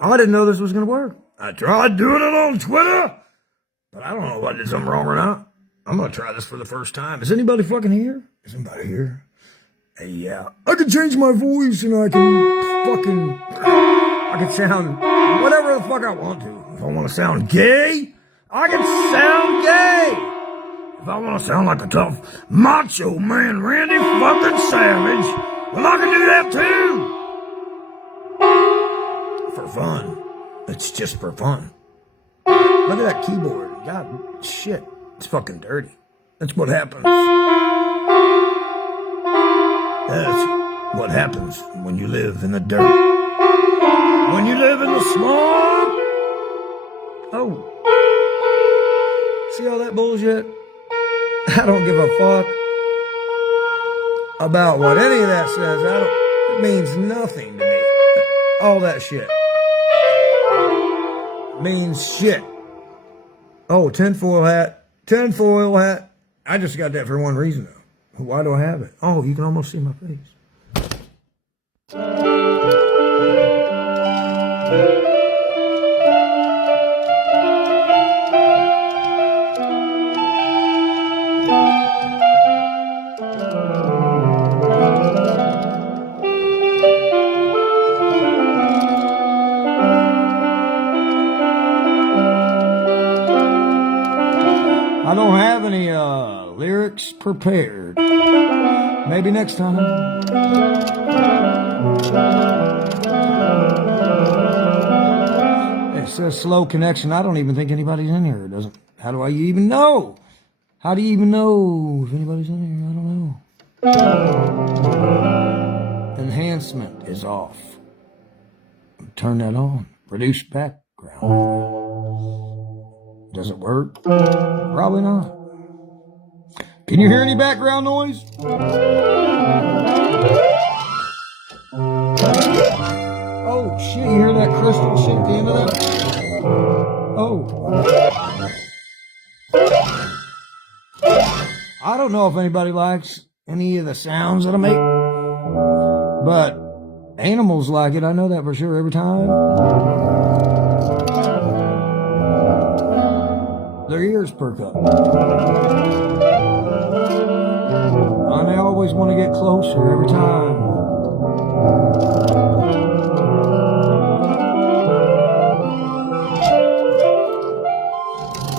I didn't know this was going to work. I tried doing it on Twitter, but I don't know if I did something wrong or not. I'm going to try this for the first time. Is anybody fucking here? Is anybody here? Hey, yeah. I can change my voice and I can sound whatever the fuck I want to. If I want to sound gay, I can sound gay. If I want to sound like a tough macho man, Randy fucking Savage, well, I can do that too. For fun. It's just for fun. Look at that keyboard. God, shit. It's fucking dirty. That's what happens. That's what happens when you live in the dirt. When you live in the swamp. Oh. See all that bullshit? I don't give a fuck about what any of that says. It means nothing to me. All that shit means shit. Oh, tinfoil hat. Tinfoil hat. I just got that for one reason, though. Why do I have it? Oh, you can almost see my face. I don't have any lyrics prepared. Maybe next time. It says slow connection. I don't even think anybody's in here. It doesn't. How do I even know? How do you even know if anybody's in here? I don't know. Enhancement is off. Turn that on. Reduce background. Does it work? Probably not. Can you hear any background noise? Oh shit, you hear that crystal shit at the end of that? Oh. I don't know if anybody likes any of the sounds that I make, but animals like it. I know that for sure every time. Their ears perk up. And they always want to get closer every time.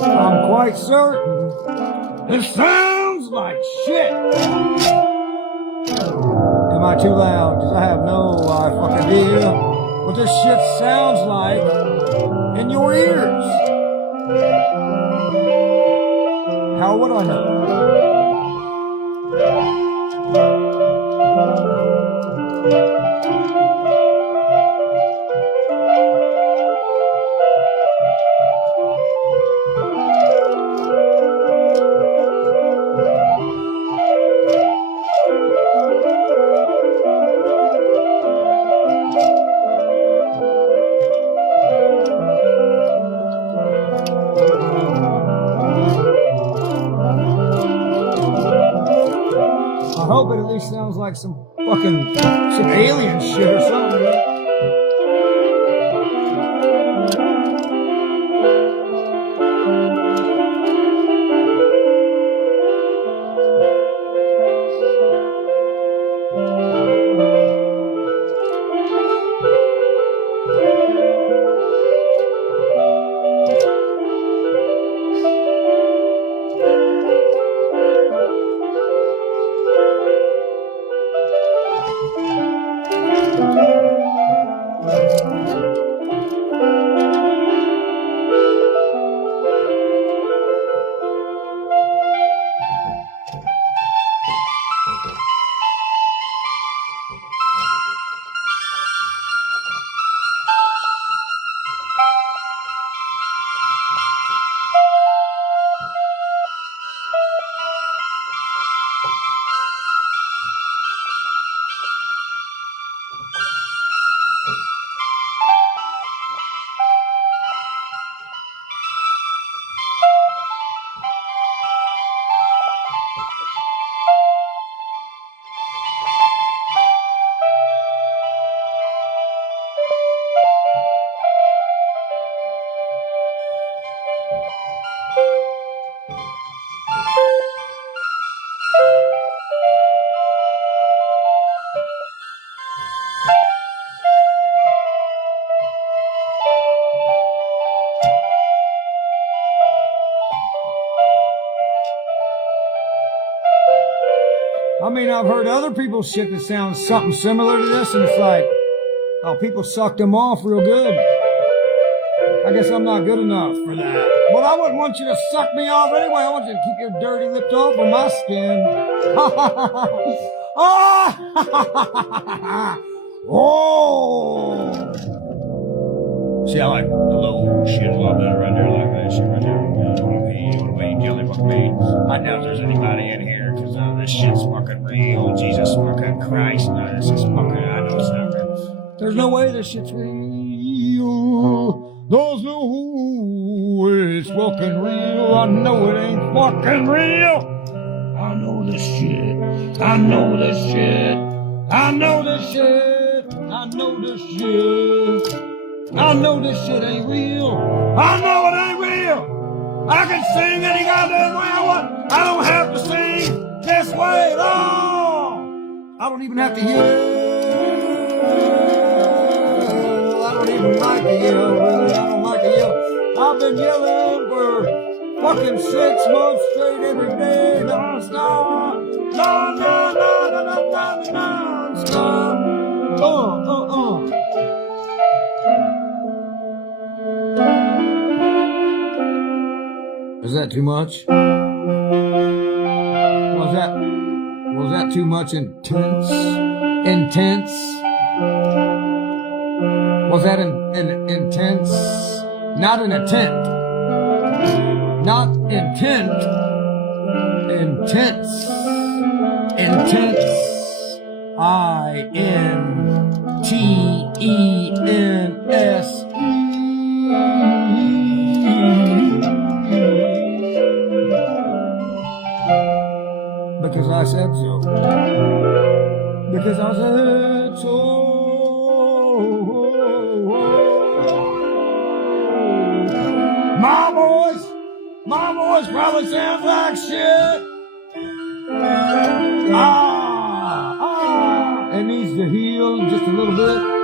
I'm quite certain it sounds like shit. Am I too loud? Because I have no fucking idea what this shit sounds like in your ears. How would I know? I hope it at least sounds like some alien shit or something. I mean, I've heard other people's shit that sounds something similar to this, and it's like, oh, people suck them off real good. I guess I'm not good enough for that. Well, I wouldn't want you to suck me off anyway. I want you to keep your dirty lips off of my skin. Oh! See, I like the low shit a lot better right there, like that shit right there. What I mean, Kelly, what I mean. I doubt there's anybody in here, because this shit's fucking real. Jesus fucking Christ. No, this is fucking, I know it's not real. There's no way this shit's real. There's no way it's fucking real. I know it ain't fucking real. I know this shit. I know this shit. I know this shit. I know this shit. I know this shit ain't real. I know it ain't real. I can sing any goddamn way I want. I don't have to sing this way at all. I don't even have to yell. I don't even like to yell. Really, I don't like to yell. I've been yelling for fucking 6 months straight every day, non-stop. Non-stop. Is that too much? Was that too much intense? Intense? Was that intense? Not an intent. Not intent. Intense. Intense. INTENSE. Because I said so. Because I said so. My voice probably sounds like shit. It needs to heal just a little bit.